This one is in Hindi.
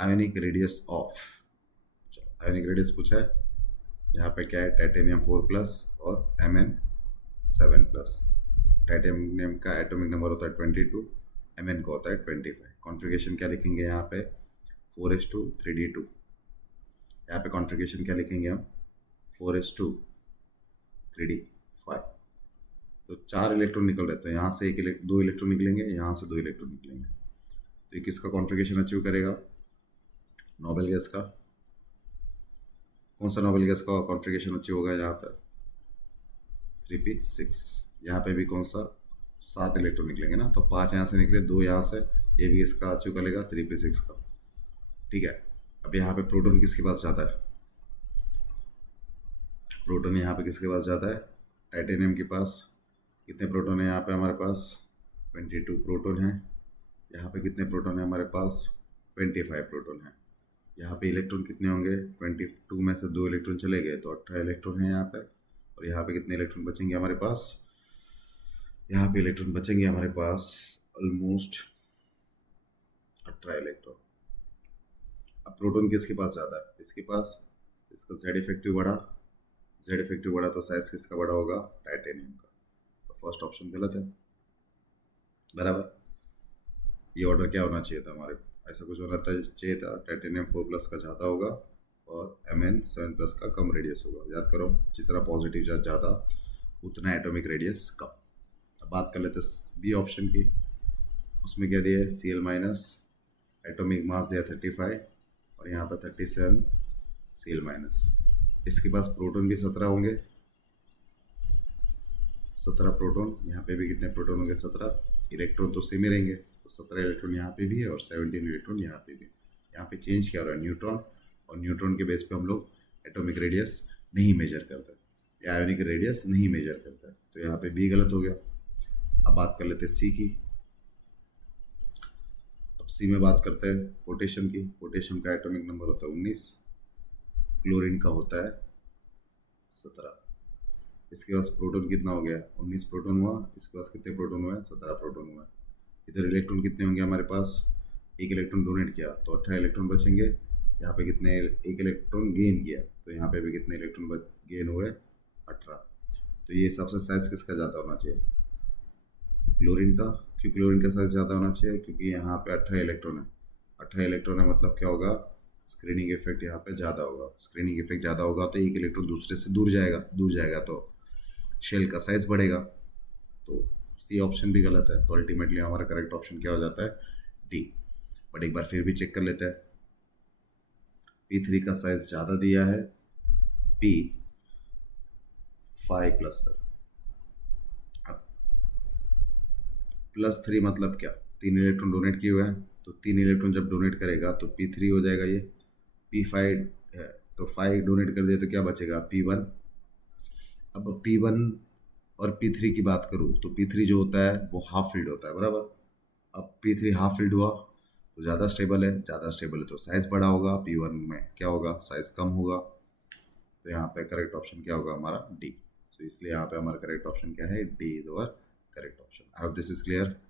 Ionic radius of, ionic radius पूछा है, यहाँ पे क्या है, टाइटेनियम 4+ और Mn 7+। टाइटेनियम का एटॉमिक नंबर होता है 22, Mn का होता है 25। कॉन्फ़िगरेशन क्या लिखेंगे यहाँ पे, 4s2 3d2। यहाँ पे कॉन्फ़िगरेशन क्या लिखेंगे हम, 4s2 3d5। तो 4 इलेक्ट्रॉन निकल रहे, तो यहाँ से 2 इलेक्ट्रॉन निकलेंगे, यहाँ से 2 इलेक्ट्रॉन निकलेंगे। तो ये किसका कॉन्फ़िगरेशन अचीव करेगा, नोबेल गैस का। कौन सा नोबेल गैस का कॉन्फ़िगरेशन अचीव होगा यहाँ पे, 3p6। यहाँ पे भी कौन सा, 7 इलेक्ट्रॉन निकलेंगे ना, तो 5 यहाँ से निकले, 2 यहाँ से, ये भी इसका अचीव करेगा 3p6 का। ठीक है, अब यहाँ पे प्रोटॉन किसके पास जाता है, प्रोटॉन यहाँ पे किसके पास जाता है, टाइटेनियम के पास। कितने प्रोटॉन है यहाँ पे हमारे पास, 22 प्रोटॉन है। यहाँ पे कितने प्रोटॉन है हमारे पास, 25 प्रोटॉन है। यहाँ पे इलेक्ट्रॉन कितने होंगे, 22 में से 2 इलेक्ट्रॉन चले गए, तो 18 इलेक्ट्रॉन है यहाँ पे। और यहाँ पे कितने इलेक्ट्रॉन बचेंगे हमारे पास, यहाँ पे इलेक्ट्रॉन बचेंगे हमारे पास ऑलमोस्ट 18 इलेक्ट्रॉन। अब प्रोटॉन किसके पास जाता है, इसके पास, इसका Z इफेक्टिव बढ़ा, Z इफेक्टिव बढ़ा तो साइज किसका बड़ा होगा, टाइटेनियम का। तो फर्स्ट ऑप्शन गलत है, बराबर। ये ऑर्डर क्या होना चाहिए था हमारे, ऐसा कुछ होना चाहिए था, टाइटेनियम 4+ का ज़्यादा होगा और Mn 7+ का कम रेडियस होगा। याद करो, जितना पॉजिटिव चार्ज ज़्यादा उतना एटॉमिक रेडियस कम। अब बात कर लेते बी ऑप्शन की, उसमें क्या दिया है, Cl-, एटॉमिक मास दिया 35 और यहाँ पर 37 Cl-। इसके पास प्रोटॉन भी 17 होंगे, 17 प्रोटॉन। यहाँ पे भी कितने प्रोटॉन होंगे, 17। इलेक्ट्रॉन तो सेम ही रहेंगे, तो 17 इलेक्ट्रॉन यहाँ पे भी है और 17 इलेक्ट्रॉन यहाँ पे भी। यहाँ पे चेंज क्या हो रहा है, न्यूट्रॉन, और न्यूट्रॉन के बेस पे हम लोग एटॉमिक रेडियस नहीं मेजर करते, या आयोनिक रेडियस नहीं मेजर करता। तो यहाँ पे बी गलत हो गया। अब बात कर लेते हैं सी की। अब सी में बात करते हैं पोटेशियम की। पोटेशियम का एटॉमिक नंबर होता है 19, क्लोरीन का होता है 17। इसके पास प्रोटॉन कितना हो गया, 19 प्रोटॉन हुआ। इसके पास कितने प्रोटॉन हुए, 17 प्रोटॉन हुआ। इधर इलेक्ट्रॉन कितने होंगे हमारे पास, एक इलेक्ट्रॉन डोनेट किया तो 18 इलेक्ट्रॉन बचेंगे। यहाँ पे कितने, एक इलेक्ट्रॉन गेन किया, तो यहाँ पे भी कितने इलेक्ट्रॉन गेन हुए, 18। तो ये सबसे साइज किसका ज़्यादा होना चाहिए, क्लोरीन का। क्यों क्लोरीन का साइज ज़्यादा होना चाहिए, क्योंकि यहाँ पे 18 इलेक्ट्रॉन है। 18 इलेक्ट्रॉन है मतलब क्या होगा, स्क्रीनिंग इफेक्ट यहाँ पे ज़्यादा होगा। स्क्रीनिंग इफेक्ट ज़्यादा होगा तो एक इलेक्ट्रॉन दूसरे से दूर जाएगा, दूर जाएगा तो शेल का साइज बढ़ेगा। तो सी ऑप्शन भी गलत है। तो अल्टीमेटली हमारा करेक्ट ऑप्शन क्या हो जाता है, डी। बट एक बार फिर भी चेक कर लेते हैं। P3 का साइज ज़्यादा दिया है, P5+ है। अब +3 मतलब क्या, 3 इलेक्ट्रॉन डोनेट किए हुए हैं, तो 3 इलेक्ट्रॉन जब डोनेट करेगा तो P3 हो जाएगा। ये P5 है, तो 5 डोनेट कर दिए तो क्या बचेगा, P1। अब P1 और P3 की बात करूँ तो P3 जो होता है वो हाफ फील्ड होता है, बराबर। अब P3 हाफ फील्ड हुआ तो ज़्यादा स्टेबल है, ज़्यादा स्टेबल है तो साइज़ बड़ा होगा। P1 में क्या होगा, साइज़ कम होगा। तो यहाँ पे करेक्ट ऑप्शन क्या होगा हमारा, डी। तो इसलिए यहाँ पे हमारा करेक्ट ऑप्शन क्या है, D is our correct option. I hope this is clear.